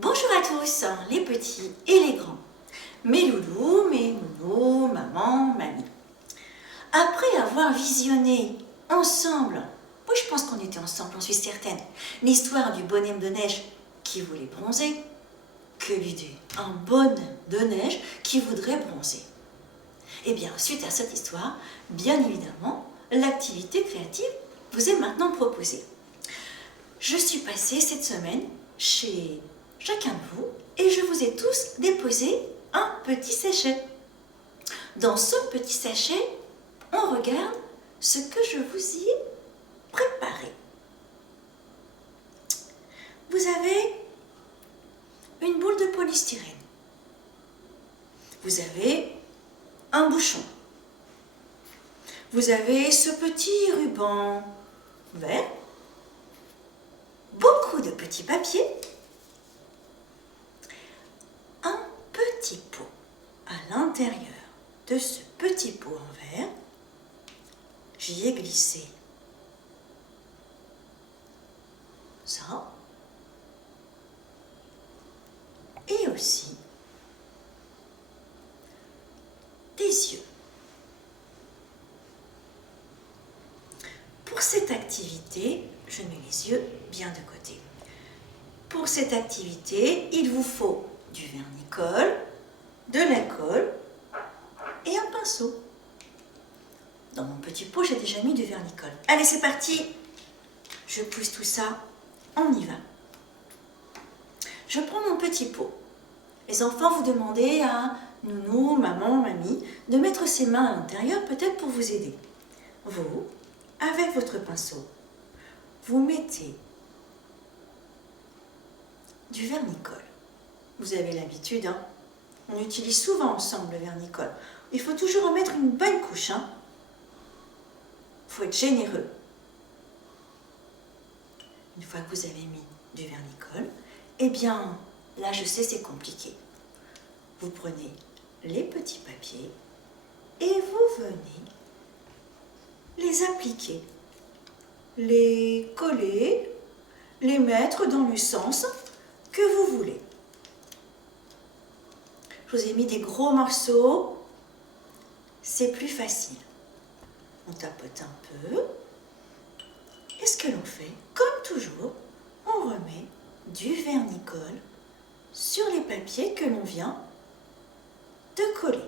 Bonjour à tous, les petits et les grands, mes loulous, mes nounous, maman, mamie. Après avoir visionné ensemble, oui je pense qu'on était ensemble, j'en suis certaine, l'histoire du bonhomme de neige qui voulait bronzer, que l'idée, un bonhomme de neige qui voudrait bronzer. Eh bien, suite à cette histoire, bien évidemment, l'activité créative vous est maintenant proposée. Je suis passée cette semaine chez chacun de vous et je vous ai tous déposé un petit sachet. Dans ce petit sachet, on regarde ce que je vous y ai préparé. Vous avez une boule de polystyrène. Vous avez un bouchon. Vous avez ce petit ruban vert. Beaucoup de petits papiers. Un petit pot. À l'intérieur de ce petit pot en verre, j'y ai glissé ça. Et aussi des yeux. Pour cette activité, je mets les yeux bien de côté. Pour cette activité, il vous faut du vernis-colle, de la colle et un pinceau. Dans mon petit pot, j'ai déjà mis du vernis-colle. Allez, c'est parti! Je pousse tout ça, on y va. Je prends mon petit pot. Les enfants, vous demandez à nounou, maman, mamie de mettre ses mains à l'intérieur, peut-être pour vous aider. Vous, avec votre pinceau, vous mettez du vernis-colle. Vous avez l'habitude, hein? On utilise souvent ensemble le vernis-colle. Il faut toujours en mettre une bonne couche, hein? Il faut être généreux. Une fois que vous avez mis du vernis-colle, eh bien, là je sais c'est compliqué. Vous prenez les petits papiers et vous venez les appliquer, les coller, les mettre dans le sens que vous voulez. Je vous ai mis des gros morceaux, c'est plus facile. On tapote un peu. Et ce que l'on fait, comme toujours, on remet du vernis-colle sur les papiers que l'on vient de coller.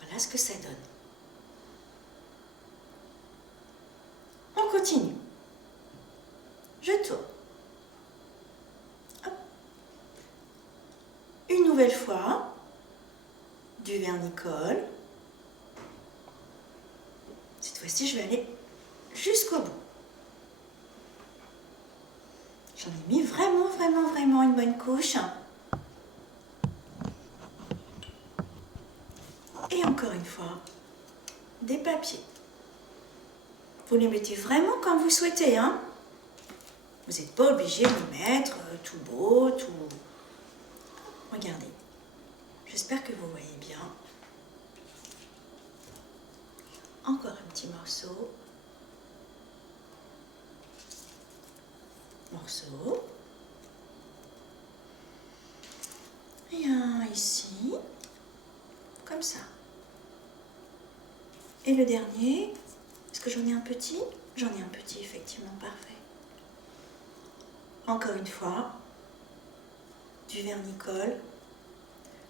Voilà ce que ça donne. On continue. Je tourne. Hop. Une nouvelle fois, du vernis-colle. Cette fois-ci, je vais aller jusqu'au bout. J'en ai mis vraiment une bonne couche. Et encore une fois, des papiers. Vous les mettez vraiment comme vous souhaitez, hein? Vous n'êtes pas obligé de les mettre tout beau, tout... Regardez. J'espère que vous voyez bien. Encore un petit morceau. Morceau. Et un ici. Comme ça. Et le dernier, est-ce que j'en ai un petit? J'en ai un petit, effectivement, parfait. Encore une fois, du vernis-colle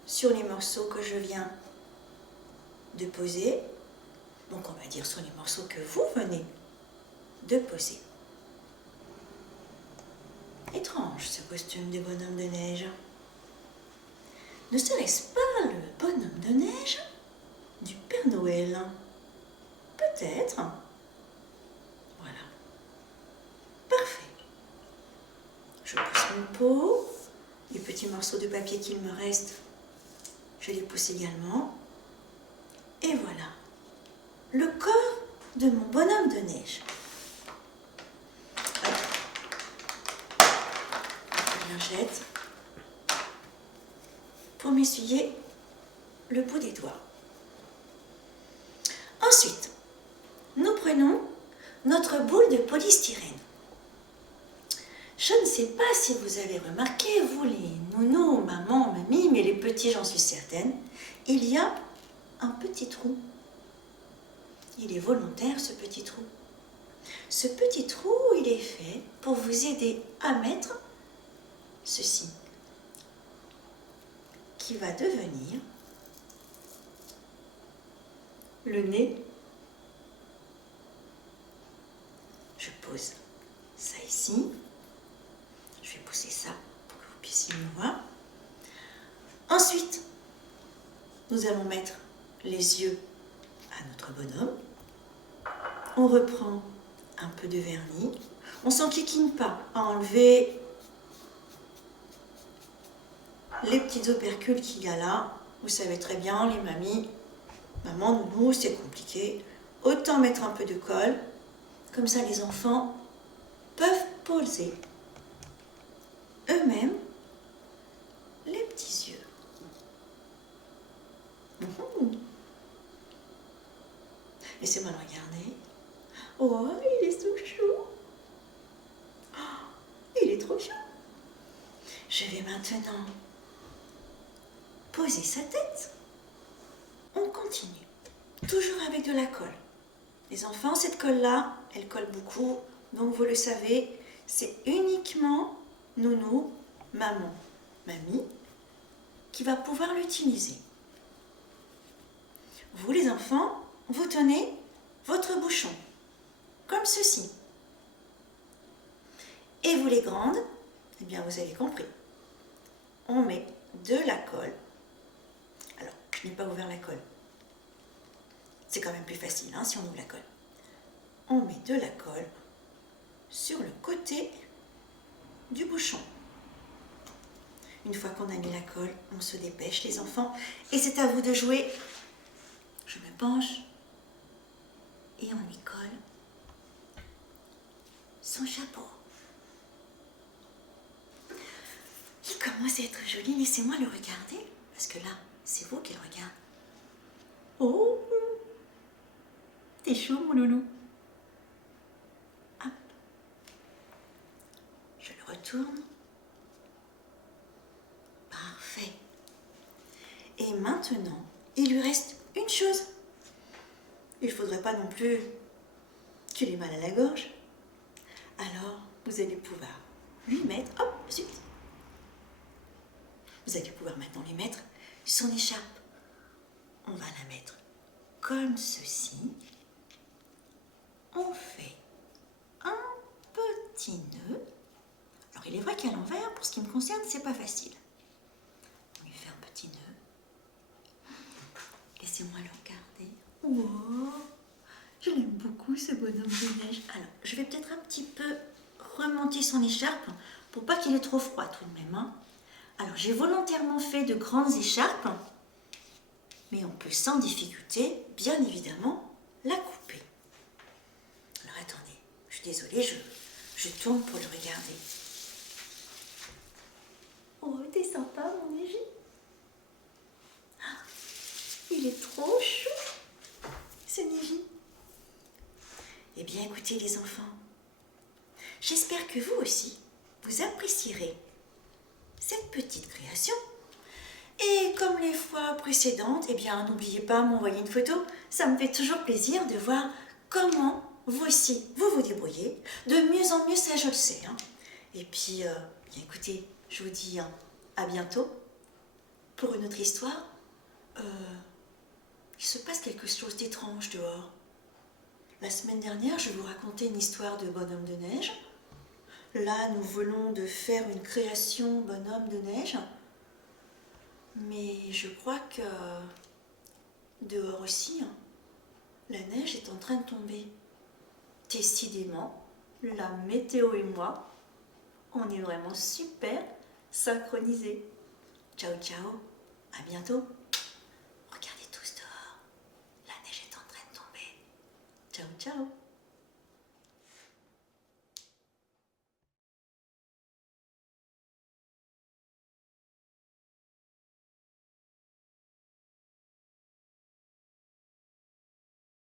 sur les morceaux que je viens de poser. Donc on va dire sur les morceaux que vous venez de poser. Étrange ce costume de bonhomme de neige. Ne serait-ce pas le bonhomme de neige du Père Noël? Peut-être. Voilà. Parfait. Je pousse mon pot. Les petits morceaux de papier qu'il me reste, je les pousse également. Et voilà. Le corps de mon bonhomme de neige. Une lingette pour m'essuyer le bout des doigts. Ensuite, nous prenons notre boule de polystyrène. Je ne sais pas si vous avez remarqué, vous les nounous, maman, mamie, mais les petits, j'en suis certaine, il y a un petit trou. Il est volontaire, ce petit trou. Ce petit trou, il est fait pour vous aider à mettre ceci, qui va devenir le nez. Je pose ça ici. Je vais pousser ça pour que vous puissiez me voir. Ensuite, nous allons mettre les yeux à notre bonhomme. On reprend un peu de vernis. On ne s'enquiquine pas à enlever les petits opercules qu'il y a là. Vous savez très bien, les mamies, maman, nounou, c'est compliqué. Autant mettre un peu de colle. Comme ça, les enfants peuvent poser eux-mêmes les petits yeux. Laissez-moi le regarder. Oh, il est tout chaud. Oh, il est trop chaud. Je vais maintenant poser sa tête. On continue. Toujours avec de la colle. Les enfants, cette colle-là, elle colle beaucoup. Donc, vous le savez, c'est uniquement nounou, maman, mamie qui va pouvoir l'utiliser. Vous, les enfants, vous tenez votre bouchon, comme ceci. Et vous, les grandes, eh bien, vous avez compris. On met de la colle. Alors, je n'ai pas ouvert la colle. C'est quand même plus facile, hein, si on ouvre la colle. On met de la colle sur le côté du bouchon. Une fois qu'on a mis la colle, on se dépêche, les enfants. Et c'est à vous de jouer. Je me penche et on y colle son chapeau. Il commence à être joli, laissez-moi le regarder, parce que là, c'est vous qui le regardez. Oh, t'es chaud, mon loulou. Hop. Je le retourne. Parfait. Et maintenant, il lui reste une chose. Il ne faudrait pas non plus qu'il ait mal à la gorge. Alors, vous allez pouvoir lui mettre, hop, zut. Vous allez pouvoir maintenant lui mettre son écharpe. On va la mettre comme ceci. On fait un petit nœud. Alors, il est vrai qu'à l'envers, pour ce qui me concerne, c'est pas facile. On lui fait un petit nœud. Laissez-moi le regarder. Wow, je l'aime beaucoup, ce bonhomme de neige. Alors, je vais peut-être un petit peu remonter son écharpe pour pas qu'il ait trop froid tout de même. Hein. Alors, j'ai volontairement fait de grandes écharpes, mais on peut sans difficulté, bien évidemment, la couper. Alors, attendez, je suis désolée, je tourne pour le regarder. Oh, t'es sympa, mon Neige. Ah, il est trop chou, ce Neige. Eh bien, écoutez, les enfants, j'espère que vous aussi, vous apprécierez cette petite création. Et comme les fois précédentes, eh bien, n'oubliez pas de m'envoyer une photo. Ça me fait toujours plaisir de voir comment vous aussi, vous vous débrouillez. De mieux en mieux, ça, je le sais. Hein. Et puis, bien, écoutez, je vous dis à bientôt pour une autre histoire. Il se passe quelque chose d'étrange dehors. La semaine dernière, je vous racontais une histoire de bonhomme de neige. Là, nous venons de faire une création bonhomme de neige. Mais je crois que dehors aussi, la neige est en train de tomber. Décidément, la météo et moi, on est vraiment super synchronisés. Ciao, ciao, à bientôt.